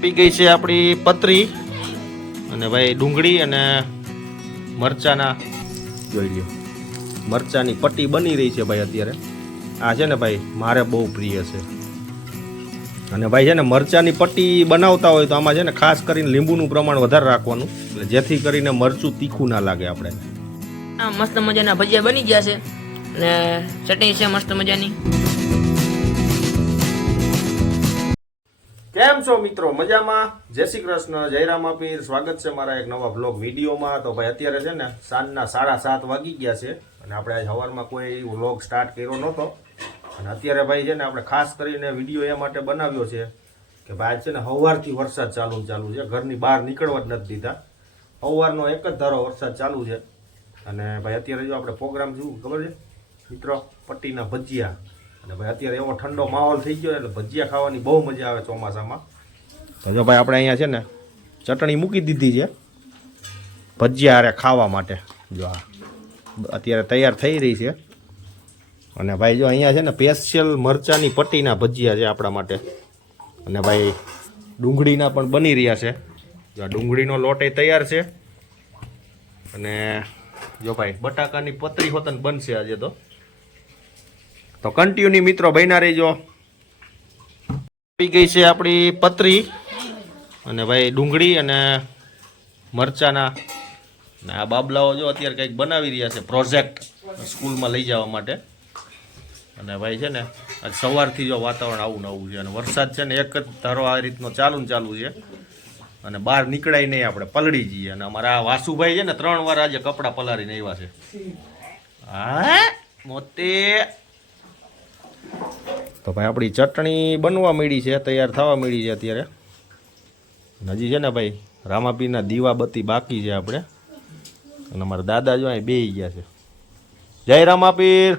પી ગઈ છે આપણી પતરી અને ભાઈ ડુંગળી અને મરચાના જોઈ લ્યો મરચાની પટ્ટી બની રહી છે ભાઈ અત્યારે. આ છે ને ભાઈ મારે બહુ પ્રિય છે. અને ભાઈ છે ને મરચાની પટ્ટી બનાવતા હોય તો આમાં છે ને ખાસ કરીને લીંબુનું પ્રમાણ વધારે રાખવાનું એટલે જેથી કરીને મરચું તીખું ના લાગે આપણે. આ મસ્ત મજાના ભજીયા બની ગયા છે અને ચટણી છે મસ્ત મજાની. કેમ છો મિત્રો? મજામાં? જય શ્રી કૃષ્ણ, જય રામાપીર. સ્વાગત છે મારા એક નવા બ્લોગ વિડીયોમાં. તો ભાઈ અત્યારે છે ને સાંજના 7:30 વાગી ગયા છે અને આપણે આજ સવારમાં કોઈ વ્લોગ સ્ટાર્ટ કર્યો નહોતો. અને અત્યારે ભાઈ છે ને આપણે ખાસ કરીને વિડીયો એ માટે બનાવ્યો છે કે ભાઈ આજ છે ને સવારથી વરસાદ ચાલુ છે. ઘરની બહાર નીકળવા જ નથી દીધા. સવારનો એક જ ધારો વરસાદ ચાલુ છે. અને ભાઈ અત્યારે જો આપણે પ્રોગ્રામ શું ખબર છે મિત્રો? પટ્ટીના ભજીયા. અને ભાઈ અત્યારે એવો ઠંડો માહોલ થઈ ગયો એટલે ભજીયા ખાવાની બહુ મજા આવે ચોમાસામાં. તો જો ભાઈ આપણે અહીંયા છે ને ચટણી મૂકી દીધી છે ભજીયા હારે ખાવા માટે. જો આ અત્યારે તૈયાર થઈ રહી છે. અને ભાઈ જો અહીંયા છે ને સ્પેશિયલ મરચાની પટ્ટીના ભજીયા છે આપણા માટે. અને ભાઈ ડુંગળીના પણ બની રહ્યા છે. જો આ ડુંગળીનો લોટ એ તૈયાર છે. અને જો ભાઈ બટાકાની પતરી હોતન બનશે આજે તો કન્ટિન્યુ મિત્રો બન્યા રહીજો. પી ગઈ છે આપણી પતરી અને ભાઈ ડુંગળી અને મરચાના. ને આ બાબલાઓ જો અત્યારે કંઈક બનાવી રહ્યા છે પ્રોજેક્ટ સ્કૂલમાં લઈ જવા માટે. અને ભાઈ છે ને આજ સવારથી જો વાતાવરણ આવું ને આવું છે અને વરસાદ છે ને એક જ ધારો આ રીતનો ચાલુ છે. અને બહાર નીકળાય નહીં, આપણે પલળી જઈએ. અને અમારા વાસુભાઈ છે ને 3 વાર આજે કપડાં પલાળીને આવ્યા છે. હા મોતે. તો ભાઈ આપણી ચટણી બનવા માંડી છે, તૈયાર થવા માંડી છે અત્યારે. હજી છે ને ભાઈ રામાપીરના દીવાબત્તી બાકી છે આપણે. અને અમારા દાદા જો અહીં બેસી ગયા છે. જય રામાપીર.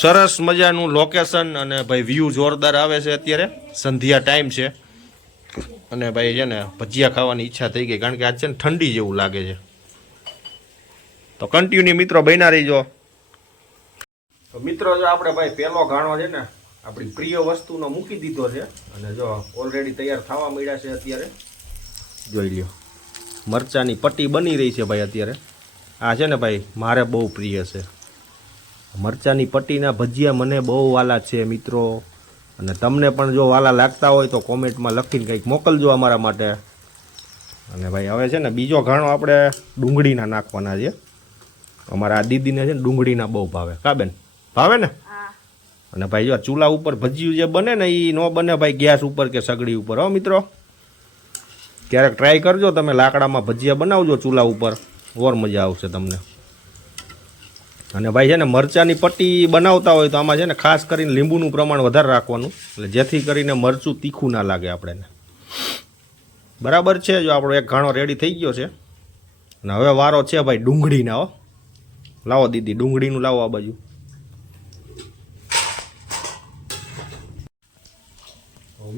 સરસ મજાનું લોકેશન અને ભાઈ વ્યૂ જોરદાર આવે છે અત્યારે. સંધ્યા ટાઈમ છે અને ભાઈ છે ને ભજીયા ખાવાની ઈચ્છા થઈ ગઈ કારણ કે આજ છે ને ઠંડી જેવું લાગે છે. તો કન્ટિન્યુ મિત્રો બન્યા રહીજો. તો મિત્રો જો આપણે ભાઈ પહેલો ઘાણો છે ને આપણી પ્રિય વસ્તુનો મૂકી દીધો છે. અને જો ઓલરેડી તૈયાર થવા માંડ્યા છે અત્યારે. જોઈ લ્યો મરચાની પટ્ટી બની રહી છે ભાઈ અત્યારે. આ છે ને ભાઈ મારે બહુ પ્રિય છે. મરચાની પટ્ટીના ભજીયા મને બહુ વાલા છે મિત્રો. અને તમને પણ જો વાલા લાગતા હોય તો કોમેન્ટમાં લખીને કંઈક મોકલજો અમારા માટે. અને ભાઈ હવે છે ને બીજો ઘાણો આપણે ડુંગળીના નાખવાના છે. અમારા આ દીદીને છે ને ડુંગળીના બહુ ભાવે. કા બેન ભાવે ને? અને ભાઈ જો ચૂલા ઉપર ભજીયું જે બને ને એ ન બને ભાઈ ગેસ ઉપર કે સગડી ઉપર. હો મિત્રો ક્યારેક ટ્રાય કરજો તમે, લાકડામાં ભજીયા બનાવજો ચૂલા ઉપર, ઓર મજા આવશે તમને. અને ભાઈ છે ને મરચાની પટ્ટી બનાવતા હોય તો આમાં છે ને ખાસ કરીને લીંબુનું પ્રમાણ વધારે રાખવાનું એટલે જેથી કરીને મરચું તીખું ના લાગે આપણને. બરાબર છે. જો આપણો એક ઘાણો રેડી થઈ ગયો છે. અને હવે વારો છે ભાઈ ડુંગળીના. હો લાવો દીદી ડુંગળીનું લાવો આ બાજુ.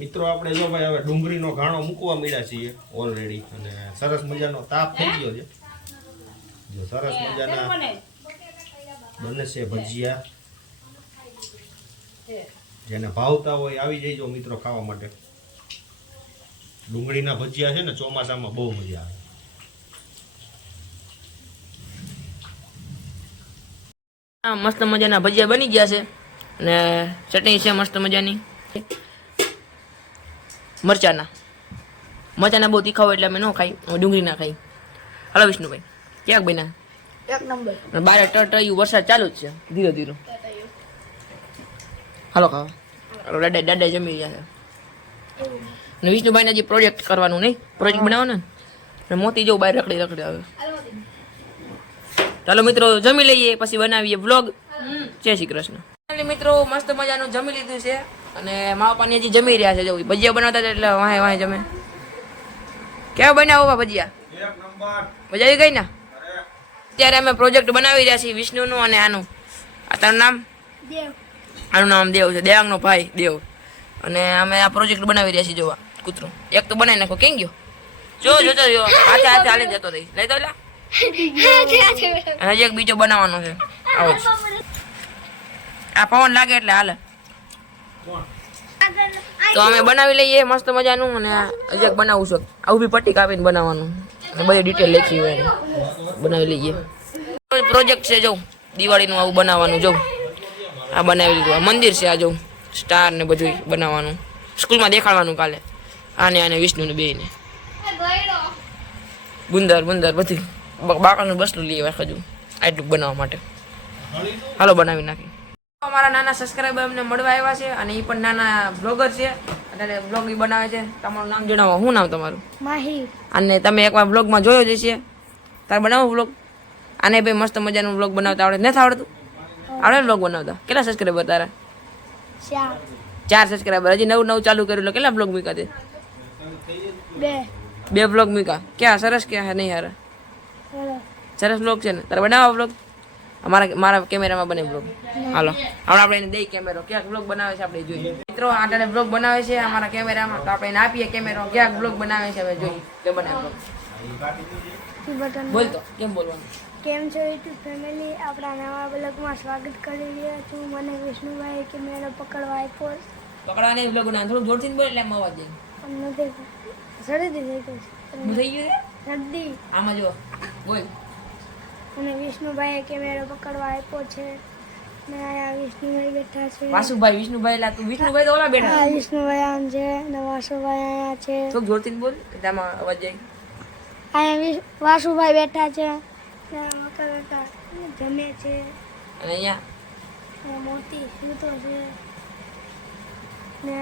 મિત્રો આપણે જો ભાઈ હવે ડુંગળીનો ઘાણો મૂકવા મળ્યા છીએ ઓલરેડી. અને સરસ મજાનો તાપ થઈ ગયો છે. જો સરસ મજાના બને છે ભજીયા. જેને ભાવતા હોય આવી જઈજો મિત્રો ખાવા માટે. ડુંગળીના ભજીયા છે ને ચોમાસામાં બહુ મજા આવે. આ મસ્ત મજાના ભજીયા બની ગયા છે અને ચટણી છે મસ્ત મજાની મરચાના બહુ તીખા હોય એટલે અમે ન ખાઈ, ડુંગળી ના ખાઈ. હલો વિષ્ણુભાઈ ક્યાંક બન્યા? એક નંબર. બારે ટટયું વરસાદ ચાલુ જ છે ધીરે ધીરે. હાલો ખાવા. હાલો દાદા જમી ગયા છે. અને વિષ્ણુભાઈને હજી પ્રોજેક્ટ કરવાનું નહીં, પ્રોજેક્ટ બનાવવાનો ને મોતી જેવું બહાર રખડી આવે. ચાલો મિત્રો જમી લઈએ પછી બનાવીએ વ્લોગ. જય શ્રી કૃષ્ણ. મિત્રો મસ્ત મજાનું જમી લીધું છે અને મા પપ્પાની હજી જમી રહ્યા છે. જો ભજીયા બનાવતા હતા એટલે વાહે જમે. કેવા બનાવો ભજીયા? મજા આવી ગઈ ને? અત્યારે અમે પ્રોજેક્ટ બનાવી રહ્યા છીએ વિષ્ણુનું અને આનું. આ તારું નામ? દેવ. આનું નામ દેવ છે, દેવાંગનો ભાઈ દેવ. અને અમે આ પ્રોજેક્ટ બનાવી રહ્યા છીએ. જોવા કૂતરો એક તો બનાવી નાખો. કેમ ગયો? જોતો રહ્યો હાથે હાલી જતો રહી. લઈ તો લા. હજી એક બીજો બનાવવાનો છે. આવો જ આ પવન લાગે એટલે હાલે. તો અમે બનાવી લઈએ મસ્ત મજાનું અને હજી એક બનાવું છું આવું બી પટ્ટી કાપીને બનાવવાનું અને બધી ડિટેલ લખી હોય એની. બનાવી લઈએ પ્રોજેક્ટ છે જો દિવાળીનું આવું બનાવવાનું જો આ બનાવી લીધું. આ મંદિર છે આ જો સ્ટાર ને બધું બનાવવાનું સ્કૂલમાં દેખાડવાનું કાલે આને વિષ્ણુ ને બેને ગુંદર બધું બાકાનું બસલું લઈએ હજુ આટલું બનાવવા માટે. હાલો બનાવી નાખી. અમારા નાના સબસ્ક્રાઈબર અમને મળવા આવ્યા છે અને એ પણ નાના બ્લોગર છે એટલે બ્લોગ એ બનાવે છે. તમારું નામ જણાવો. શું નામ તમારું? માહી. અને તમે એકવાર બ્લોગમાં જોયો જ છે. તારે બનાવો બ્લોગ? આને ભાઈ મસ્ત મજાનું બ્લોગ બનાવતા આવડે? નથી આવડતું? આવડે બ્લોગ બનાવતા? કેટલા સબસ્ક્રાઈબર તારા? 4 સબસ્ક્રાઈબર. હજી નવું ચાલુ કર્યું એટલે કેટલા બ્લોગ મૂક્યા તે? 2 બ્લોગ મૂક્યા. ક્યાં સરસ ક્યાં નહીં હારા? સરસ બ્લોગ છે ને. તારે બનાવો બ્લોગ? મારા કેમેરામાં બને બ્લોગ. હાલો હવે આપણે એને દઈ કેમેરો ક્યાંક બ્લોગ બનાવે છે આપણે જોઈએ. મિત્રો આટાને બ્લોગ બનાવે છે અમારા કેમેરામાં તો આપણે એને આપીએ કેમેરો ક્યાંક બ્લોગ બનાવે છે હવે જોઈએ કે બનાવે બ્લોગ. બોલ તો કેમ બોલવાનું? કેમ છો યુટ્યુબ ફેમિલી? આપણા નવા બ્લોગમાં સ્વાગત કરી રહ્યા છું. મને વિષ્ણુભાઈ કેમેરો પકડવા આપ્યો. પકડવાને બ્લોગ બનાવે થોડું જોરથી બોલ એટલે આમ અવાજ જાય. નથી શરદી થઈ ગઈ. હું થઈ ગયું શરદી. આમાં જો બોલ. અને વિષ્ણુભાઈએ કેમેરો પકડવા આપ્યો છે ને અહીંયા વિષ્ણુભાઈ બેઠા છે. વાસુભાઈ વિષ્ણુભાઈ લા તું વિષ્ણુભાઈ તો ઓલા બેઠા હા વિષ્ણુભાઈ આમ છે ને વાસુભાઈ અહીંયા છે. થોડું જોરથી બોલ એટલે આમાં અવાજ જાય. અહીંયા વાસુભાઈ બેઠા છે ને મકર બેઠા જમે છે. અને અહીંયા મોતી સૂતો છે ને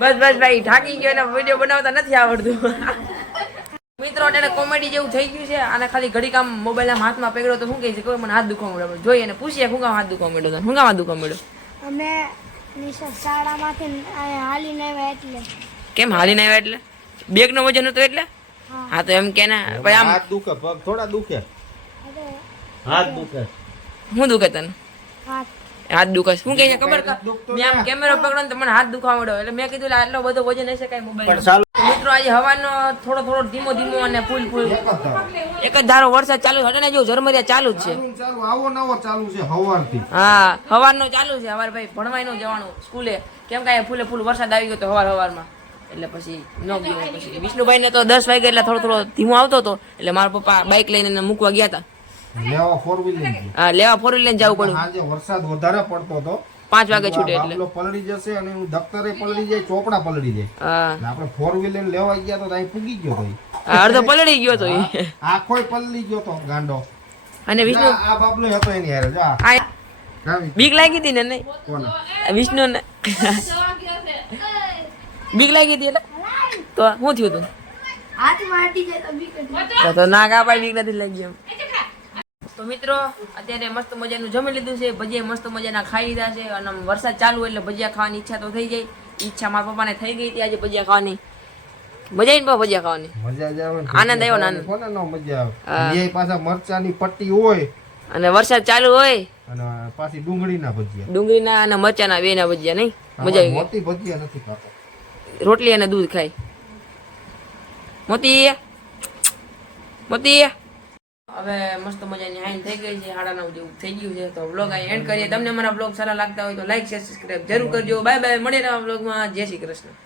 બસ ભાઈ થાકી ગયો ને વિડીયો બનાવતા નથી આવડતું. મિત્રો અત્યારે કોમેડી જેવું થઈ ગયું છે અને ખાલી ઘડી કામ મોબાઈલ હાથમાં પકડ્યો તો શું કહે છે કે મને હાથ દુખવા મળ્યો. જોઈએ અને પૂછીએ શું કામ હાથ દુખવા મળ્યો? શું કામ હાથ દુખવા મળ્યો? અમે શાળામાંથી અહીંયા હાલીને આવ્યા એટલે. કેમ હાલીને આવ્યા એટલે? બેગ નો વજન હતો એટલે? હા તો એમ કે ને ભાઈ આમ હાથ દુખે, પગ થોડા દુખે, અરે હાથ દુખે. શું દુખે તને? હાથ હાથ દુખે શું કહે છે ખબર? મેં આમ કેમેરો પકડો ને તો મને હાથ દુખવા મળ્યો એટલે મેં કીધું આટલો બધો વજન હશે કઈ મોબાઈલ. પણ ચાલો મિત્રો આજે હવાનો થોડો ધીમો અને ફૂલ એક જ ધારો વરસાદ ચાલુ છે ને જો ઝરમરિયા ચાલુ જ છે. ચાલુ આવો નવો ચાલુ છે હવારથી. હા હવારનો ચાલુ છે. હવાર ભાઈ ભણવાય નો જવાનું સ્કૂલે કેમ કે ફૂલ વરસાદ આવી ગયો તો હવારમાં એટલે પછી ન ગયો. પછી વિષ્ણુભાઈ ને તો 10 વાગે એટલે થોડો ધીમો આવતો હતો એટલે મારા પપ્પા બાઇક લઈને એને મૂકવા ગયા હતા. લેવા ફોર વ્હીલ હા લેવા 4 લઈને જવું પડ્યું. આજે વરસાદ વધારે પડતો હતો 5 વાગે છૂટે એટલે બાબલો પલળી જશે અને એનું દફતરે પલળી જાય, ચોપડા પલળી જાય. હા અને આપણે ફોર વ્હીલ લઈને લેવા ગયા તો અહીં પૂગી ગયો તો અડધો પલળી ગયો તો ઈ. આખોય પલળી ગયો તો ગાંડો. અને વિષ્ણુ આ બાબલો હતો એની હારે જો આ આ રાવી બીક લાગી હતી ને નહીં કોને વિષ્ણુ ને બીક લાગી હતી એટલે તો શું થયું તું? હાથ માટી જાય તો બીક તો ના કાપાય બીક નથી લાગી એમ. તો મિત્રો અત્યારે મસ્ત મજાનું જમી લીધું છે. ભજીયા મસ્ત મજાના ખાઈ લીધા છે અને આમ વરસાદ ચાલુ એટલે ભજીયા ખાવાની ઈચ્છા તો થઈ જાય. ઈચ્છા મારા પપ્પાને થઈ ગઈ હતી આજે ભજીયા ખાવાની. મજા આવી ને ભજીયા ખાવાની? મજા જ આવે ને. આનંદ આવ્યો ને આનંદ. કોને નો મજા આવે? એ પાછા મરચાની પટ્ટી હોય અને વરસાદ ચાલુ હોય અને પાછી ડુંગળીના ભજીયા, ડુંગળીના અને મરચાના બેના ભજીયા નહીં મજા આવી ગઈ. મોતી ભજીયા નથી ખાતો. રોટલી અને દૂધ ખાય. મોતી હવે મસ્ત મજાની હાઈન થઈ ગઈ છે. 9:30 જેવું થઈ ગયું છે તો વ્લોગ અહીં એન્ડ કરીએ. તમને અમારા વ્લોગ સારા લાગતા હોય તો લાઈક શેર સબસ્ક્રાઇબ જરૂર કરજો. Bye bye. મળીએ નવા વ્લોગમાં. જય શ્રી કૃષ્ણ.